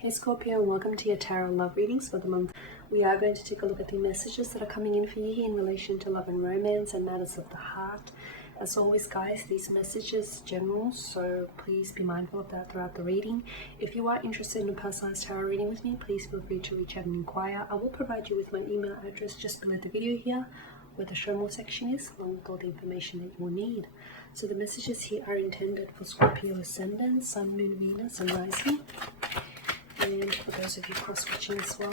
Hey Scorpio, and welcome to your tarot love readings for the month. We are going to take a look at the messages that are coming in for you in relation to love and romance and matters of the heart. As always, guys, these messages general, so please be mindful of that throughout the reading. If you are interested in a personalized tarot reading with me, please feel free to reach out and inquire. I will provide you with my email address just below the video here, where the show more section is, along with all the information that you will need. So the messages here are intended for Scorpio Ascendant, Sun, Moon, Venus, and Rising. And for those of you cross-watching as well.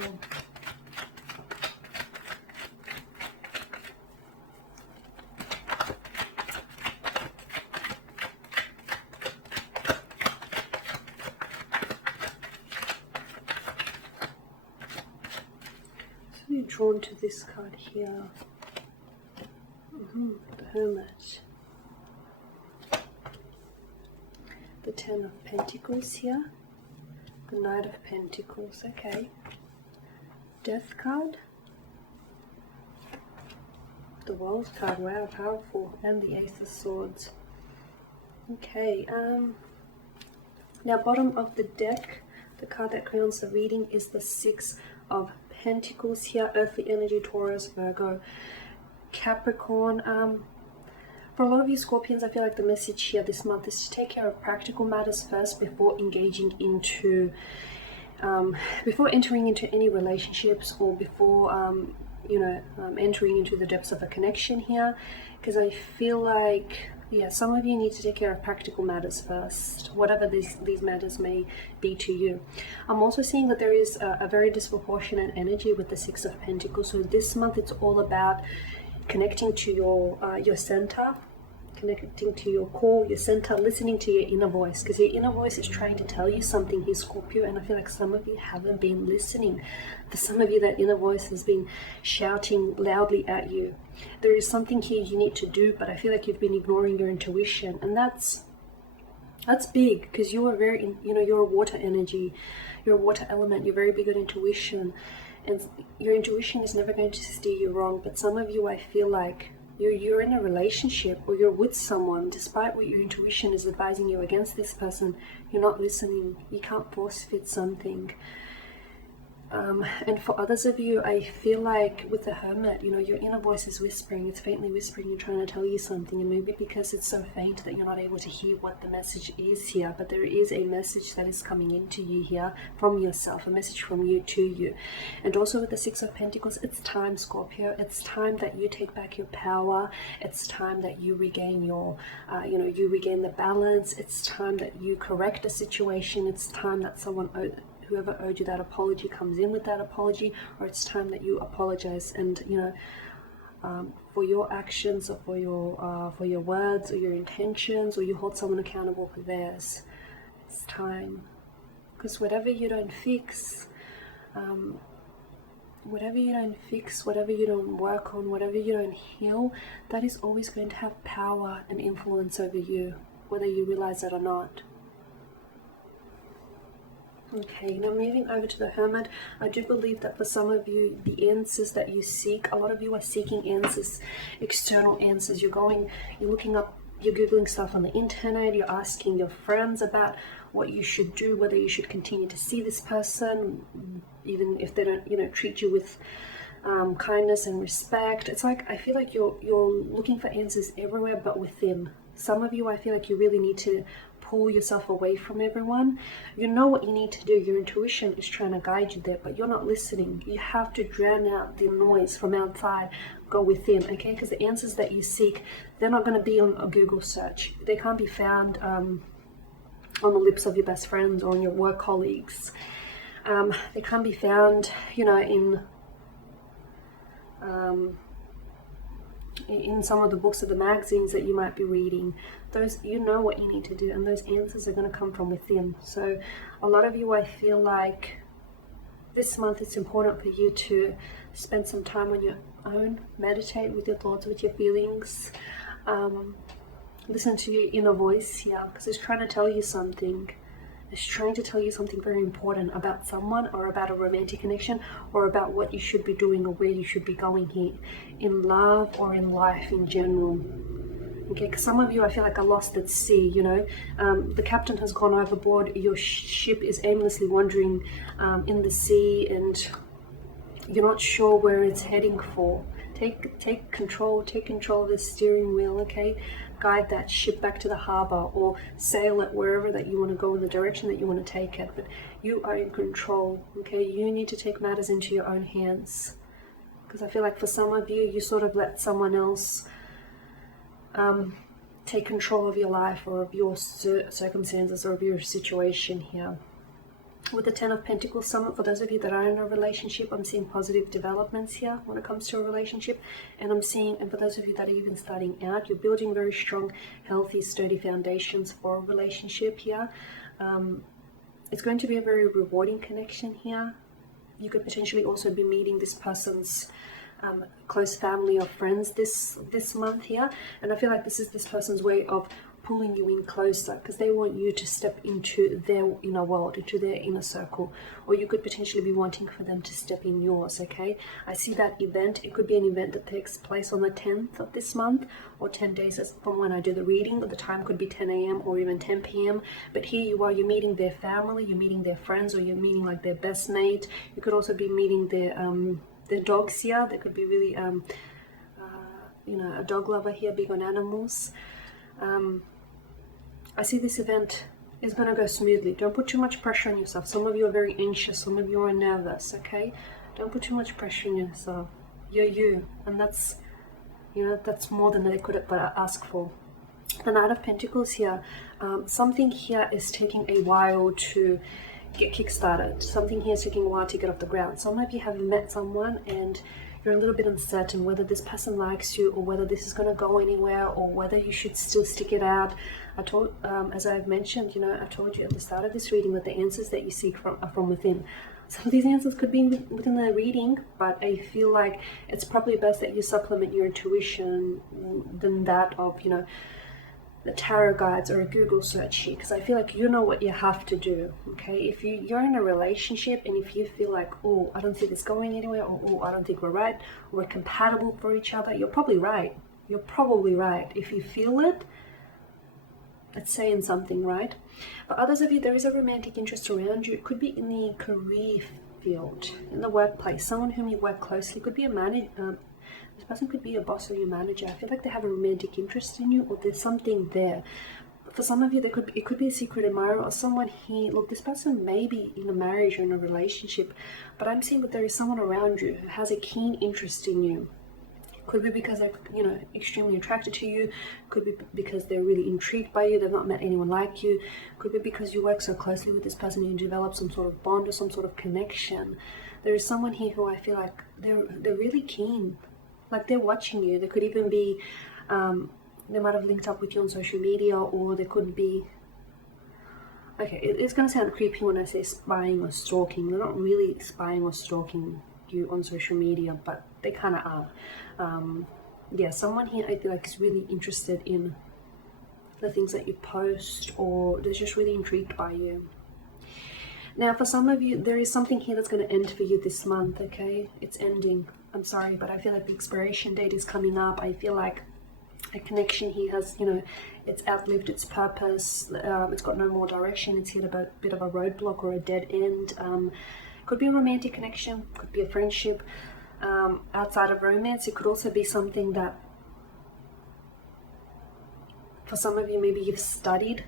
So you're drawn to this card here. The Hermit. The Ten of Pentacles here. The Knight of Pentacles, okay. Death card. The World card, wow, powerful. And the Ace of Swords. Okay, now bottom of the deck, the card that crowns the reading is the Six of Pentacles here. Earthly energy, Taurus, Virgo, Capricorn. For a lot of you Scorpions, I feel like the message here this month is to take care of practical matters first before engaging into, before entering into any relationships, or before, entering into the depths of a connection here. Because I feel like, yeah, some of you need to take care of practical matters first, whatever these matters may be to you. I'm also seeing that there is a very disproportionate energy with the Six of Pentacles. So this month it's all about connecting to your center, connecting to your core, your center, listening to your inner voice, because your inner voice is trying to tell you something here, Scorpio, and I feel like some of you haven't been listening. For some of you, that inner voice has been shouting loudly at you. There is something here you need to do, but I feel like you've been ignoring your intuition, and that's big, because you are very, you're a water energy, you're a water element, you're very big on intuition. And your intuition is never going to steer you wrong. But some of you, I feel like you're in a relationship or you're with someone, despite what your intuition is advising you against this person, you're not listening. You can't force fit something. And for others of you, I feel like with the Hermit, your inner voice is whispering, it's faintly whispering, you're trying to tell you something, and maybe because it's so faint that you're not able to hear what the message is here, but there is a message that is coming into you here from yourself, a message from you to you. And also with the Six of Pentacles, it's time, Scorpio, it's time that you take back your power, it's time that you regain your, you regain the balance, it's time that you correct a situation, it's time that whoever owed you that apology comes in with that apology, or it's time that you apologize and for your actions, or for your words, or your intentions, or you hold someone accountable for theirs. It's time, because whatever you don't fix, whatever you don't work on, whatever you don't heal, that is always going to have power and influence over you, whether you realize it or not. Okay, now moving over to the Hermit, I do believe that for some of you, the answers that you seek, a lot of you are seeking answers, external answers. You're looking up, you're Googling stuff on the internet, you're asking your friends about what you should do, whether you should continue to see this person, even if they don't, treat you with kindness and respect. It's like, I feel like you're looking for answers everywhere but within. Some of you, I feel like you really need to pull yourself away from everyone. You know what you need to do. Your intuition is trying to guide you there, but you're not listening. You have to drown out the noise from outside, go within, okay? Because the answers that you seek, they're not going to be on a Google search. They can't be found on the lips of your best friends or on your work colleagues. They can't be found, in some of the books or the magazines that you might be reading. Those, you know what you need to do, and those answers are going to come from within. So a lot of you, I feel like this month it's important for you to spend some time on your own, meditate with your thoughts, with your feelings, listen to your inner voice here, because it's trying to tell you something. It's trying to tell you something very important about someone, or about a romantic connection, or about what you should be doing, or where you should be going here in love or in life in general. Okay, because some of you, I feel like, are lost at sea, you know. The captain has gone overboard, your ship is aimlessly wandering in the sea, and you're not sure where it's heading for. Take control of the steering wheel, okay? Guide that ship back to the harbor, or sail it wherever that you want to go, in the direction that you want to take it. But you are in control, okay? You need to take matters into your own hands. Because I feel like for some of you, you sort of let someone else take control of your life, or of your circumstances, or of your situation here. With the Ten of Pentacles Summit, for those of you that are in a relationship, I'm seeing positive developments here when it comes to a relationship. And I'm seeing, and for those of you that are even starting out, you're building very strong, healthy, sturdy foundations for a relationship here. It's going to be a very rewarding connection here. You could potentially also be meeting this person's close family or friends this month here, and I feel like this is this person's way of pulling you in closer, because they want you to step into their inner world, into their inner circle, or you could potentially be wanting for them to step in yours, okay? I see that event. It could be an event that takes place on the 10th of this month, or 10 days from when I do the reading. The time could be 10 a.m. or even 10 p.m. But here you are, you're meeting their family, you're meeting their friends, or you're meeting like their best mate. You could also be meeting their dogs here. They could be really, you know, a dog lover here, big on animals. I see this event is going to go smoothly. Don't put too much pressure on yourself. Some of you are very anxious. Some of you are nervous, okay? Don't put too much pressure on yourself. You're you. And that's, you know, that's more than they could ask for. The Knight of Pentacles here. Something here is taking a while to get kick-started. Something here is taking a while to get off the ground. Some of you have met someone and you're a little bit uncertain whether this person likes you, or whether this is going to go anywhere, or whether you should still stick it out. I told, as I've mentioned, you know, I told you at the start of this reading that the answers that you seek are from within. Some of these answers could be within the reading, but I feel like it's probably best that you supplement your intuition than that of, you know, the tarot guides or a Google search here, because I feel like you know what you have to do, okay? If you're in a relationship and if you feel like, oh, I don't see this going anywhere, or oh, I don't think we're right, or we're compatible for each other, you're probably right. You're probably right. If you feel it, it's saying something, right? For others of you, there is a romantic interest around you. It could be in the career field, in the workplace, someone whom you work closely. Could be a manager. This person could be your boss or your manager. I feel like they have a romantic interest in you, or there's something there. For some of you, it could be a secret admirer, or someone here. Look, this person may be in a marriage or in a relationship, but I'm seeing that there is someone around you who has a keen interest in you. Could be because they're, you know, extremely attracted to you. Could be because they're really intrigued by you. They've not met anyone like you. Could be because you work so closely with this person, you develop some sort of bond or some sort of connection. There is someone here who I feel like they're really keen. Like they're watching you. There could even be, they might have linked up with you on social media, or there could be, okay, it's going to sound creepy when I say spying or stalking. They're not really spying or stalking you on social media, but they kind of are. Yeah, someone here I feel like is really interested in the things that you post, or they're just really intrigued by you. Now, for some of you, there is something here that's going to end for you this month, okay? It's ending. I'm sorry, but I feel like the expiration date is coming up. I feel like a connection here has, you know, it's outlived its purpose. It's got no more direction. It's hit a bit of a roadblock or a dead end. Could be a romantic connection. Could be a friendship. Outside of romance, it could also be something that, for some of you, maybe you've studied.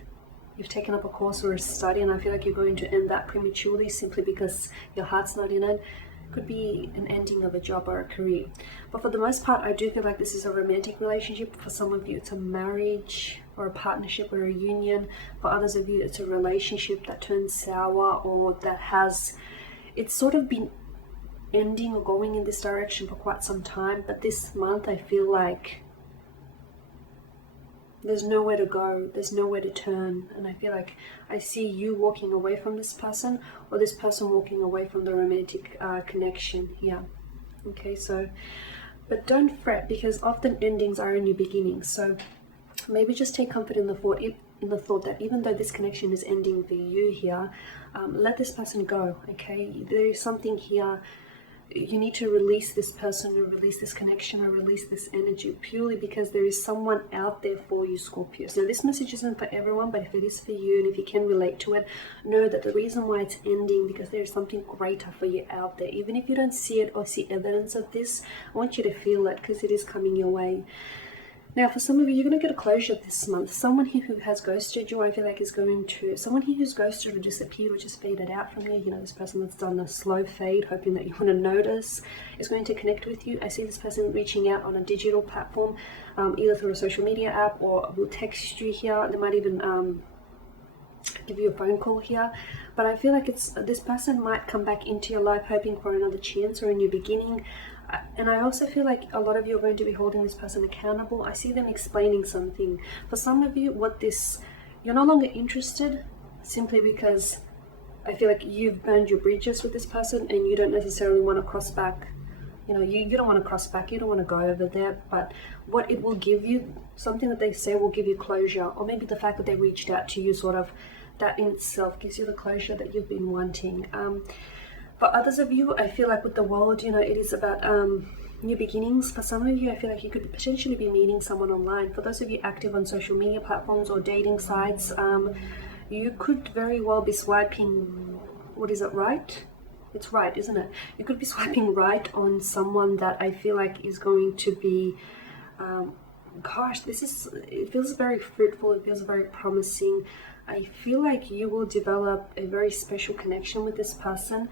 You've taken up a course or a study, and I feel like you're going to end that prematurely simply because your heart's not in it. Could be an ending of a job or a career. But for the most part, I do feel like this is a romantic relationship. For some of you, it's a marriage or a partnership or a union. For others of you, it's a relationship that turns sour, or that has, it's sort of been ending or going in this direction for quite some time. But this month, I feel like there's nowhere to go, there's nowhere to turn, and I feel like I see you walking away from this person, or this person walking away from the romantic connection here. Okay, so, but don't fret, because often endings are a new beginnings. So maybe just take comfort in the thought that even though this connection is ending for you here, let this person go. Okay, there is something here you need to release this person, or release this connection, or release this energy, purely because there is someone out there for you, Scorpios. Now, this message isn't for everyone, but if it is for you, and if you can relate to it, know that the reason why it's ending, because there is something greater for you out there. Even if you don't see it or see evidence of this, I want you to feel it, because it is coming your way. Now, for some of you, you're going to get a closure this month. Someone here who has ghosted you, I feel like is going to... Someone here who's ghosted or disappeared or just faded out from you, you know, this person that's done a slow fade, hoping that you want to notice, is going to connect with you. I see this person reaching out on a digital platform, either through a social media app, or will text you here. They might even give you a phone call here. But I feel like this person might come back into your life hoping for another chance or a new beginning. And I also feel like a lot of you are going to be holding this person accountable. I see them explaining something. For some of you, you're no longer interested, simply because I feel like you've burned your bridges with this person and you don't necessarily want to cross back. You know, you don't want to cross back, you don't want to go over there, but what it will give you, something that they say will give you closure, or maybe the fact that they reached out to you, sort of, that in itself gives you the closure that you've been wanting. For others of you, I feel like with the world, you know, it is about new beginnings. For some of you, I feel like you could potentially be meeting someone online. For those of you active on social media platforms or dating sites, you could very well be swiping, what is it, right? It's right, isn't it? You could be swiping right on someone that I feel like is going to be, gosh, it feels very fruitful, it feels very promising. I feel like you will develop a very special connection with this person.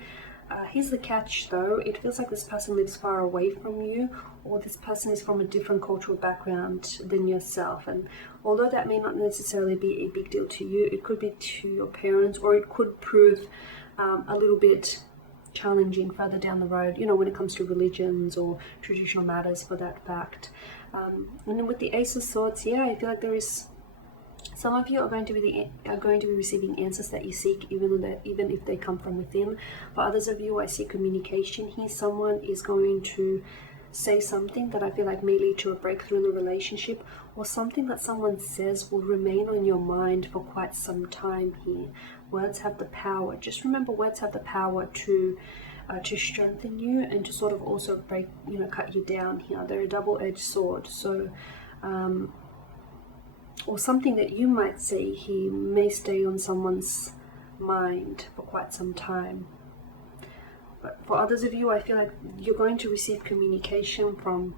Here's the catch though, it feels like this person lives far away from you, or this person is from a different cultural background than yourself. And although that may not necessarily be a big deal to you, it could be to your parents, or it could prove a little bit challenging further down the road, you know, when it comes to religions or traditional matters for that fact. And then with the Ace of Swords, yeah, I feel like there is... Some of you are going to be receiving answers that you seek, even if they come from within. For others of you, I see communication here. Someone is going to say something that I feel like may lead to a breakthrough in the relationship, or something that someone says will remain on your mind for quite some time here. Words have the power. Just remember, words have the power to strengthen you and to sort of also cut you down here. They're a double-edged sword. So, or something that you might say he may stay on someone's mind for quite some time. But for others of you, I feel like you're going to receive communication from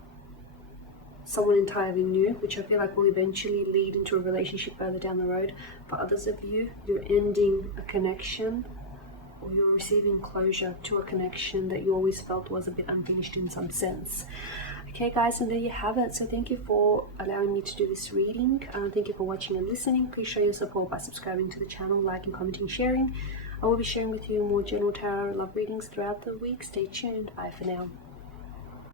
someone entirely new, which I feel like will eventually lead into a relationship further down the road. For others of you, you're ending a connection, or you're receiving closure to a connection that you always felt was a bit unfinished in some sense. Okay guys, and there you have it. So thank you for allowing me to do this reading. Thank you for watching and listening. Please show your support by subscribing to the channel, liking, commenting, sharing. I will be sharing with you more general tarot love readings throughout the week. Stay tuned. Bye for now.